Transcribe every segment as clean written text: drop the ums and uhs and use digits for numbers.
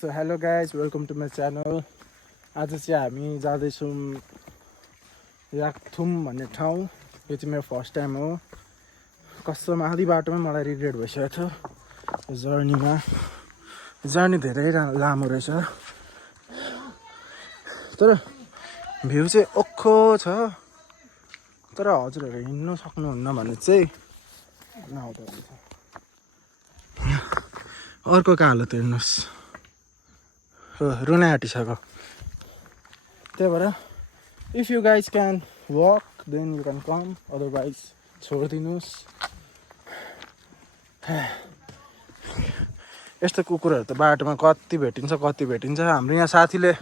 So hello guys welcome to my channel. आज चाहिँ हामी जाँदैछौँ याकथुम भन्ने ठाउँ। यो चाहिँ मेरो फर्स्ट टाइम हो। कसम आधी बाटोमै मलाई रिग्रेट भइसकेको थियो। जर्नी धेरै लामो रहेछ, तर भ्यू चाहिँ ओखो छ। तर हजुरहरू हिँड्नु सक्नुहुन्न भने चाहिँ नआउँदा हुन्छ। अर्कोको हालत हेर्नुहोस्, रुन आँटिसक्यो। त्यही भएर if you guys can walk then you can come, otherwise छोडिदिनुहोस्। यस्तो कुकुरहरू त बाटोमा कति भेटिन्छ। हाम्रो यहाँ साथीले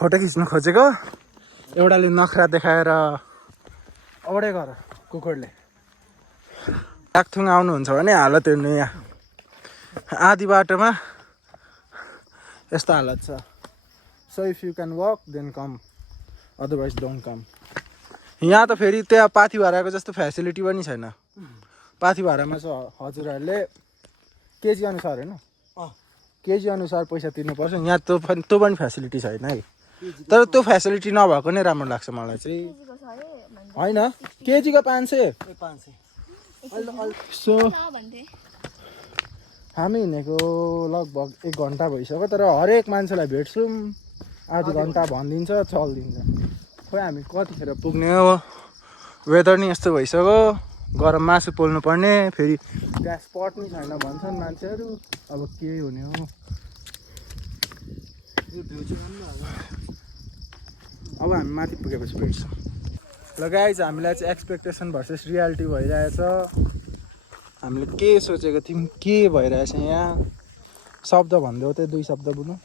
फोटो खिच्नु खोजेको, एउटाले नखरा देखाएर औडै गर कुकुरले। याकथुङ आउनुहुन्छ भने हालत हेर्नु, यहाँ आधी बाटोमा यस्तो हालत छ। So if you can walk then come, otherwise don't come. यहाँ त फेरि त्यहाँ पाथी भाडाको जस्तो फेसिलिटी पनि छैन। पाथी भाडामा चाहिँ हजुरहरूले केजी अनुसार होइन, केजी अनुसार पैसा तिर्नुपर्छ। यहाँ त्यो पनि फेसिलिटी छैन है। तर त्यो फेसिलिटी नभएको नै राम्रो लाग्छ मलाई चाहिँ। होइन केजीको 500। सो हामी हिँडेको लगभग 1 घन्टा भइसक्यो, तर हरेक मान्छेलाई भेट्छौँ, आधी घन्टा भनिदिन्छ, चलिदिन्छ। खोइ हामी कतिखेर पुग्ने हो। वेदर नि यस्तो भइसक्यो, गरम मासु पोल्नु पर्ने, फेरि त्यहाँ स्पट नि छैन भन्छन् मान्छेहरू। अब के हुने हो। अब हामी माथि पुगेपछि भेट्छौँ। ल गाइज, हामीलाई चाहिँ एक्सपेक्टेसन भर्सेस रियालिटी भइरहेछ। हामीले के सोचेको थियौँ, के भइरहेछ यहाँ। शब्द भनिदेऊ त, 2 शब्द बोल्नु।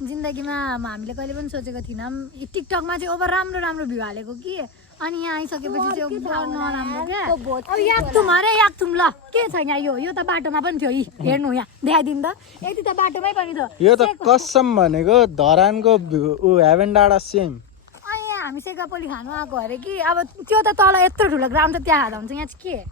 जिन्दगीमा हामीले कहिले पनि सोचेको थिएनौँ। टिकटकमा चाहिँ ओभर राम्रो भ्यू हालेको कि, अनि यहाँ आइसकेपछि चाहिँ नराम्रो क्या। अब याकथुम अरे याकथुम, ल के छ यहाँ। यो त बाटोमा पनि थियो। हेर्नु यहाँ देखाइदिनु त, यति त बाटोमै पनि थियो। यो त कसम भनेको धरानको हेभेन डाँडा सेम। अनि यहाँ हामी सेकापोली खानु आएको अरे कि। अब त्यो त तल यत्रो ठुलो ग्राउन्ड त त्यहाँ खाँदा हुन्छ। यहाँ चाहिँ के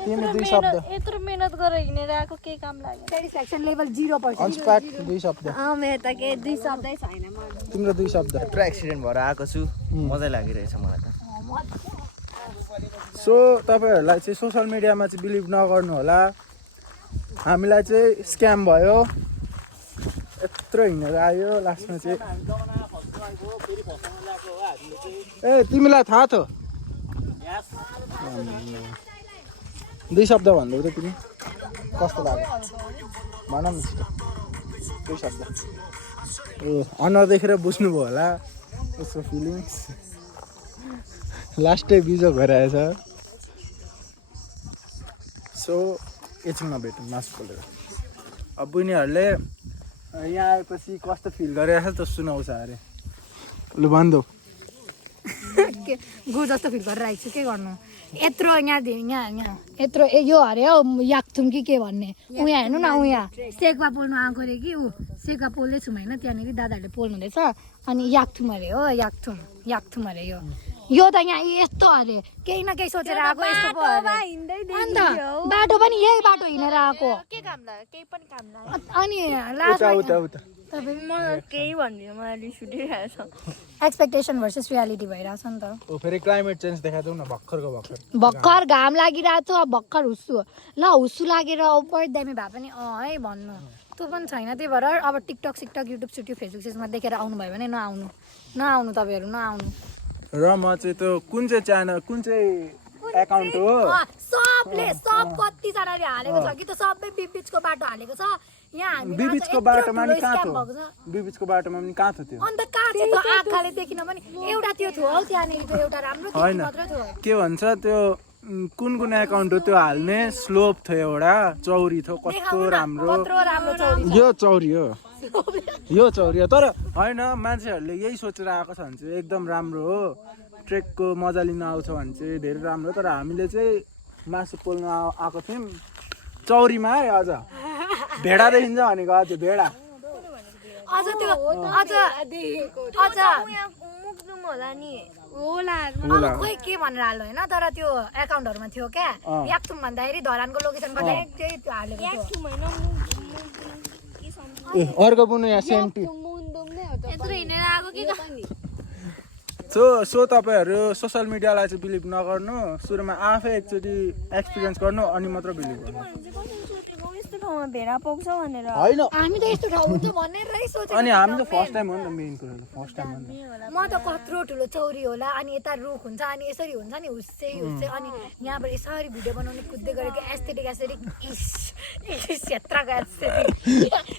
यत्रो मेहनत गरेर हिँडेर आएको के काम लाग्यो। Satisfaction level 0%। अनस्प्याक 2 शब्द। मेरो त के 2 शब्दै छैन। तिम्रो 2 शब्द। पुरा एक्सिडेन्ट भएर आएको छु, मजा लागिरहेछ मलाई त। सो तपाईँहरूलाई चाहिँ सोसियल मिडियामा चाहिँ बिलिभ नगर्नु होला। हामीलाई चाहिँ स्क्याम भयो। यत्रो हिँडेर आयो, लास्टमा चाहिँ ए तिमीलाई थाहा थियो। 2 शब्द भन्दै त तिमी कस्तो लाग्यो भन न। 2 शब्द। अनुहार देखेर बुझ्नुभयो होला उसको फिलिङ्स। लास्टै बिजो भइरहेछ। सो एकछिनमा भेटौँ मासु पोलेर। अब बहिनीहरूले यहाँ आएपछि कस्तो फिल गरिरहेछ त सुनाउँछ अरे। लु भनिदेऊ। गु जस्तो फिल गरिरहेको छु। के गर्नु, यत्रो यहाँ यत्रो यो अरे हौ याकथुम कि के भन्ने। उहाँ हेर्नु न, उहाँ सेक्वा पोल्नु आएको अरे कि। ऊ सेक्वा पोल्दैछौँ होइन, त्यहाँनिर दादाहरूले पोल्नु हुँदैछ। अनि याकथुम अरे हो, याकथुम अरे यो त यहाँ यस्तो अरे। केही न केही सोचेर आएको यस्तो पो अरे। अन्त बाटो पनि यही बाटो हिँडेर आएको। अनि केही भन्दिनँ, मलाई रिस उठिरहेछ। एक्सपेक्टेसन भर्सेस रियालिटी भइरहेछ नि त। फेरि क्लाइमेट चेन्ज देखाइदेऊ न। भर्खर घाम लागिरहेको थियो, भर्खर हुस्सु हुस्सु लागेर बढ्दै दामी भए पनि है भन्नु त्यो पनि छैन। त्यही भएर अब टिकटक युट्युब फेसबुकमा देखेर आउनुभयो भने नआउनु तपाईँहरू नआउनु। र म चाहिँ त्यो कुन चाहिँ च्यानल, कुन चाहिँ एकाउन्ट हो, सब कतिजनाले हालेको छ कि त सबै बिचको बाटो हालेको छ। यहाँ बिचको बाटोमा नि कहाँ थियो, बिचको बाटोमा पनि कहाँ थियो त्यो। अन्त कहाँ चाहिँ आँखाले देखिन पनि एउटा त्यो थियो हौ त्यहाँनिर, त्यो एउटा राम्रो मात्र थियो। के भन्छ त्यो कुन एकाउन्ट हो त्यो हाल्ने, स्लोप थियो एउटा, चौरी थियो, कस्तो राम्रो। यो चौरी हो। तर होइन, मान्छेहरूले यही सोचेर आएको छ भने चाहिँ एकदम राम्रो हो। ट्रेकको मजा लिन आउँछ भने चाहिँ धेरै राम्रो। तर हामीले चाहिँ मासु पोल्न आएको थियौँ चौरीमा है। अझ भेडा देखिन्छ भनेको, अझ भेडा होला नि खोइ के भनेर हाल्नु होइन। तर त्यो एकाउन्टहरूमा थियो क्या। याकथुम भन्दाखेरि धरानको लोकेसन त्यही हालेको थियो। ए अर्को पनि यहाँ सेन्टी यत्रो हिँडेर आएको के सो तपाईँहरू सोसियल मिडियालाई चाहिँ बिलिभ नगर्नु सुरुमा आफै एकचोटि एक्सपिरियन्स गर्नु अनि मात्र बिलिभ गर्नु यस्तो ठाउँमा भेडा पाउँछ भनेर होइन हामी त यस्तो ठाउँ हुन्छ भनेर सोचेको अनि हामी त फर्स्ट टाइम हो नि त मेन कुरा फर्स्ट टाइम हो नि म त कत्रो ठुलो चौरी होला अनि यता रुख हुन्छ अनि यसरी हुन्छ नि हुस्से हुस्से अनि यहाँबाट यसरी भिडियो बनाउने कुद्दै गरेको एस्थेटिक क्षेत्रको एस्थेटिक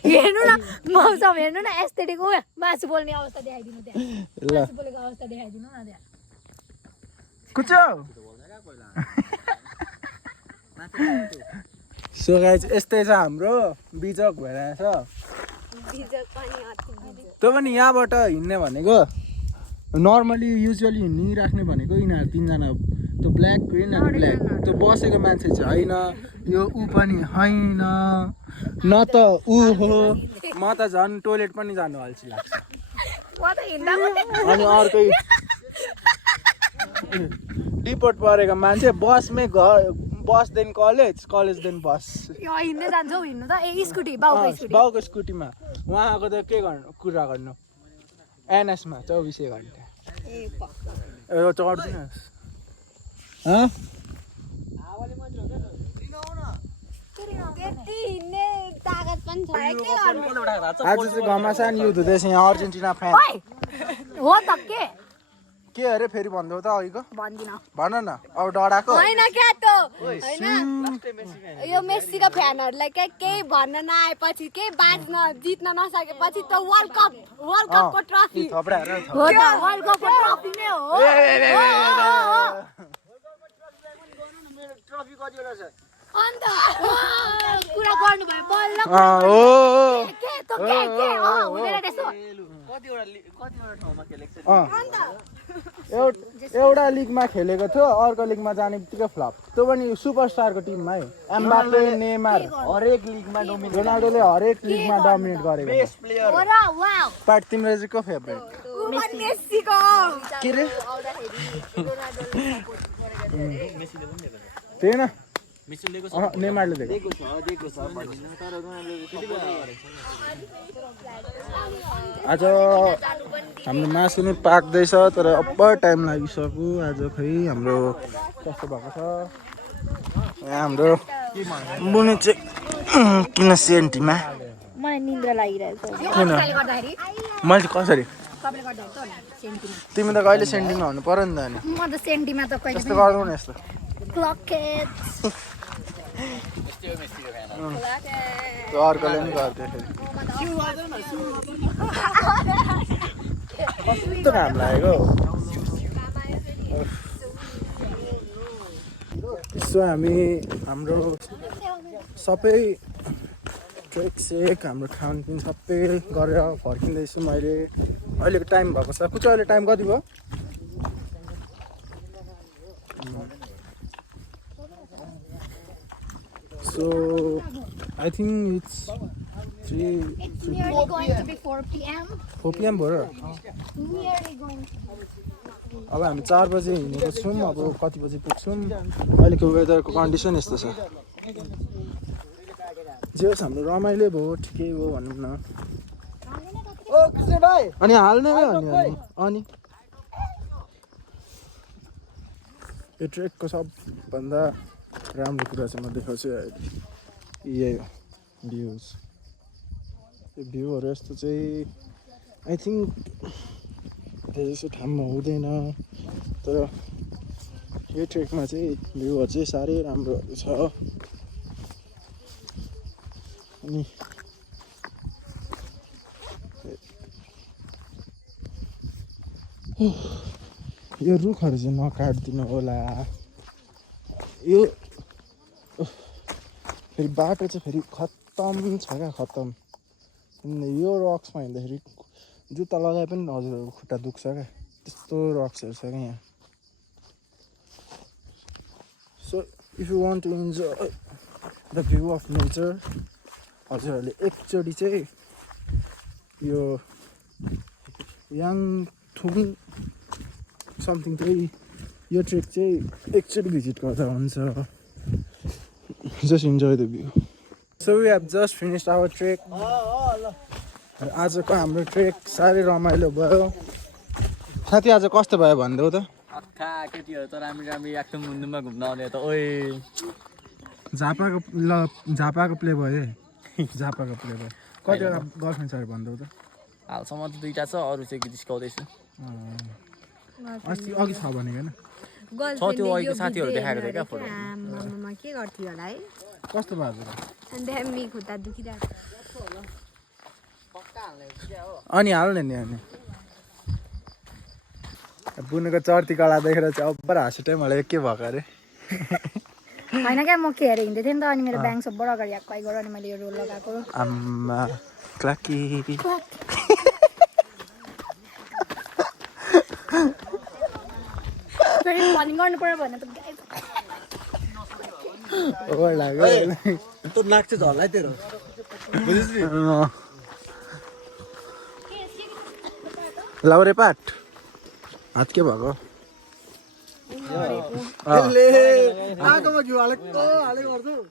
हेर्नु न मौसम हेर्नु न एस्थेटिक हो मासु बोल्ने अवस्था देखाइदिनु त्यहाँ ल मासु बोलेको अवस्था देखाइदिनु न त्यहाँ कुचो सो गाइज यस्तै छ हाम्रो बिजक भइरहेछ त्यो पनि यहाँबाट हिँड्ने भनेको नर्मली युजुअली हिँडिराख्ने भनेको यिनीहरू तिनजना त्यो ब्ल्याक ग्रिन अनि ब्ल्याक त्यो बसेको मान्छे चाहिँ होइन यो ऊ पनि होइन न त ऊ हो म त झन् टोइलेट पनि जानु अल्छी लाग्छ म त हिँड्दा अनि अर्कै डिपोर्ट परेको मान्छे बसमै बसदेखि कलेजदेखि बस यो हिँड्दै जान्छौ हिँड्नु त ए स्कुटी बाउको स्कुटी बाउको स्कुटीमा उहाँको त के गर्नु कुरा गर्नु एनएसमा 24 घन्टा ए चढ्दिनुहोस् आज चाहिँ घमासान युद्ध हुँदैछ यहाँ अर्जेन्टिना फ्यान हो त के अरे फेरि भन्दै त अघिको भन्दिन भन न अब डराको होइन क्या त होइन यो मेस्सीको फ्यानहरूलाई केही भन्न नआएपछि केही बाँच्न जित्न नसकेपछि त वर्ल्ड कपको ट्रफी थपडाहरू हो त वर्ल्ड कपको ट्रफी नै हो ट्रफी कतिवटा छ अन्त कुरा गर्नु भयो बल्ल हो के त के हुँदैन त्यसो एउटा लिगमा खेलेको थियो अर्को लिगमा जाने बित्तिकै फ्लप त्यो पनि सुपरस्टारको टिममा है एम्बाप्पे नेमार हरेक लिगमा रोनाल्डोले हरेक लिगमा डोमिनेट गरेको बेस्ट प्लेयर पार्ट तिम्रो चाहिँ को फेभरेट मेस्सीको के रे त्यही न नेमारले दिएको आज हाम्रो मासु नै पाक्दैछ तर अब्बर टाइम लागिसक्यो आज खै हाम्रो कस्तो भएको छ यहाँ हाम्रो बुने चाहिँ किन सेन्टीमा मलाई निन्द्रा लागिरहेको किन मैले कसरी कपले गर्दा त सेन्टीमा तिमी त कहिले सेन्टीमा हुनु पर्यो नि त अनि म त सेन्टीमा त कहिले यस्तो गर्नु न यस्तो क्लकेट अर्कोले पनि गर्थ्यो कस्तो घाम लागेको यसो हामी हाम्रो सबै ट्रेक सेक हाम्रो खानपिन सबै गरेर फर्किँदैछु मैले अहिलेको टाइम भएको छ कुछ अहिले टाइम कति भयो So I think it's 3 nearly going to be 4 p.m. 4 p.m. भयो Nearly going अब हामी 4 बजे हिँडेको छौँ अब कति बजे पुग्छौँ अहिलेको वेदरको कन्डिसन यस्तो छ जे होस् हाम्रो रमाइलो भयो ठिकै हो भनौँ न अनि हाल्ने भयो अनि यो ट्रेकको सबभन्दा राम्रो कुरा चाहिँ म देखाउँछु यही हो भ्युज यो भ्यूहरू यस्तो चाहिँ आई थिङ्क धेरै जस्तो ठाउँमा हुँदैन तर यो ट्रेकमा चाहिँ भ्यूहरू चाहिँ साह्रै राम्रोहरू छ अनि यो रुखहरू चाहिँ नकाट्दिनु होला यो फेरि बाटो चाहिँ फेरि खत्तम छ क्या खत्तम यो रक्समा हिँड्दाखेरि जुत्ता लगाए पनि हजुरहरूको खुट्टा दुख्छ क्या त्यस्तो रक्सहरू छ क्या यहाँ so if you want to enjoy the view of nature हजुरहरूले एकचोटि चाहिँ यो याङथुङ समथिङ चाहिँ यो ट्रेक चाहिँ एकचोटि भिजिट गर्दा हुन्छ just enjoy the view. So we have just finished our trek. आजको हाम्रो ट्रेक साह्रै रमाइलो भयो साथी आज कस्तो भयो भनिदेऊ त अक्खा केटीहरू त राम्री राम्री याक्थुम मुन्दुममा घुम्न आउने त ओइ झापाको प्ले भयो झापाको प्ले भयो कतिवटा गर्लफ्रेन्ड छ भनिदेऊ त हालसम्म त 2टा छ अरू चाहिँ जिस्काउँदैछु अस्ति अघि छ भनेको होइन छ त्यो अहिलेको साथीहरू देखाएको थियो क्या फोटो के गर्थ्यो होला है कस्तो भयो आज ड्यामी खुट्टा दुखिरहेको अनि हाल्ने नि अनि बुनेको चर्ती कला देखेर चाहिँ अब्बर हाँसुटै मलाई के भएको अरे होइन क्या म के हेरेर हिँड्दै थिएँ नि त अनि मेरो ब्याङ्क सबबाट अगाडि आएको गएर अनि मैले यो रोल लगाएको आम्मा क्लाकी भनी गर्नु पर्यो भने त ओभर लाग्यो तँ नाक चाहिँ झल्ला तेरो लाउरे पाट हात के भएको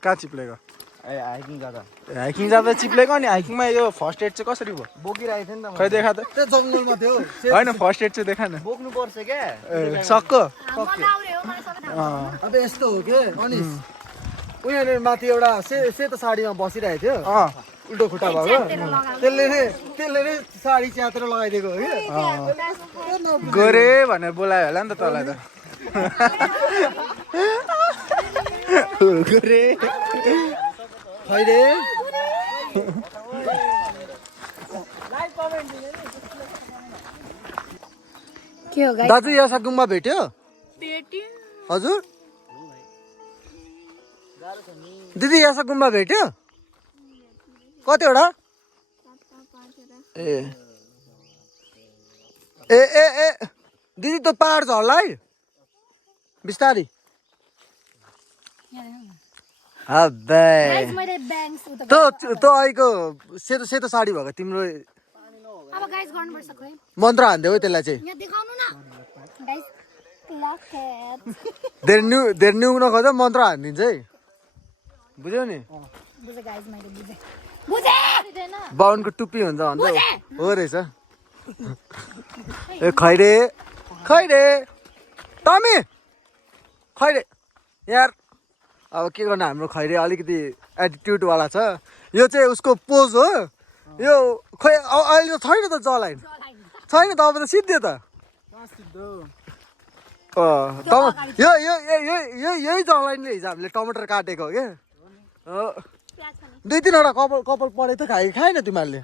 कहाँ चिप्लेको हाइकिङ जाँदा हाइकिङ जाँदा चिप्लेको अनि हाइकिङमा यो फर्स्ट एड चाहिँ कसरी भयो बोकिरहेको थियो नि त खै देखा त त्यो जङ्गलमा थियो होइन फर्स्ट एड चाहिँ देखा न बोक्नु पर्छ क्या सक्को अब यस्तो हो के अनि उनीहरू माथि एउटा सेतो साडीमा बसिरहेको थियो उल्टो खुट्टा भएको त्यसले नै साडी च्यातेर लगाइदिएको हो कि गोरे भनेर बोलायो होला नि त तँलाई त गोरे खैरे के हो गाइस दाजु यहाँ गुम्बा भेट्यो हजुर दिदी यहाँ गुम्बा भेट्यो कतिवटा ए ए ए ए दिदी त पाहाड झर्ला है बिस्तारी गाइस मैले ब्याङ्क त अहिलेको सेतो सेतो साडी भएको तिम्रो अब गाइस गर्नुपर्छ खोइ मन्त्र हान्देऊ त्यसलाई चाहिँ यहाँ देखाउनु न गाइस क्लक हेड धेरै न्यु नखोज मन्त्र हानिदिन्छ है बुझ्यौ नि बुझे गाइस मैले बुझे बाहुनको टुप्पी हुन्छ भन्छ हो रहेछ ए खैरे खैरे टमी खैरे यार अब के गर्नु हाम्रो खैरे अलिकति एटिट्युडवाला छ यो चाहिँ उसको पोज हो यो खै अहिले त छैन त जलाइन छैन त अब त सिद्धो त यही जलाइनले हिजो हामीले टमाटर काटेको हो क्या 2-3वटा कपाल पढे त खाएन तिमीहरूले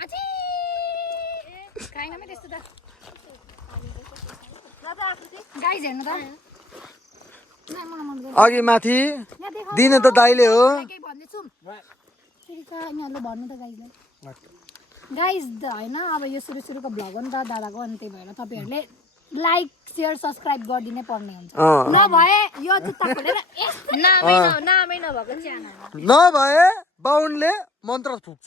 गाइस हेर्नु त अघि माथि दिने त दाइले हो केही भन्दैछु फेरि त यहाँले भन्नु त गाइसलाई गाइस होइन अब यो सुरुको भ्लग हो नि त दादाको अनि त्यही भएर तपाईँहरूले लाइक सेयर सब्सक्राइब गरिदिनै पर्ने हुन्छ नभए यो जुत्ता खोलेर नामै नभएको च्यानल नभए बाहुनले मन्त्र फुक्छ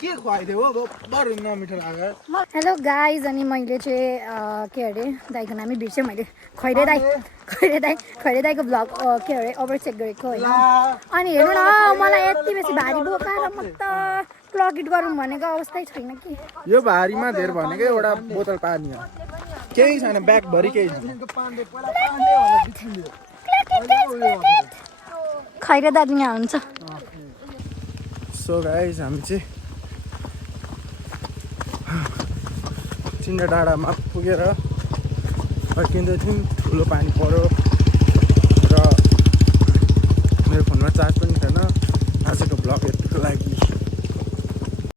के खुवाइदियो हो बरु नमिठो लाग्यो हेलो गाइज अनि मैले चाहिँ के अरे दाईको नामै बिर्सेँ मैले खैरे दाईको भ्लग के अरे ओभरचेक गरेको होइन अनि हेर्नु न मलाई यति बेसी भारी बोकाएर म त प्लग इट गरौँ भनेको अवस्थै छैन कि यो भारीमा धेरै भनेको एउटा बोतल पानी हो केही छैन ब्यागभरि केही छैन खैरे दाजु यहाँ हुन्छ सो गाइस हामी चाहिँ चिन्डा डाँडामा पुगेर फर्किँदै थियौँ ठुलो पानी पऱ्यो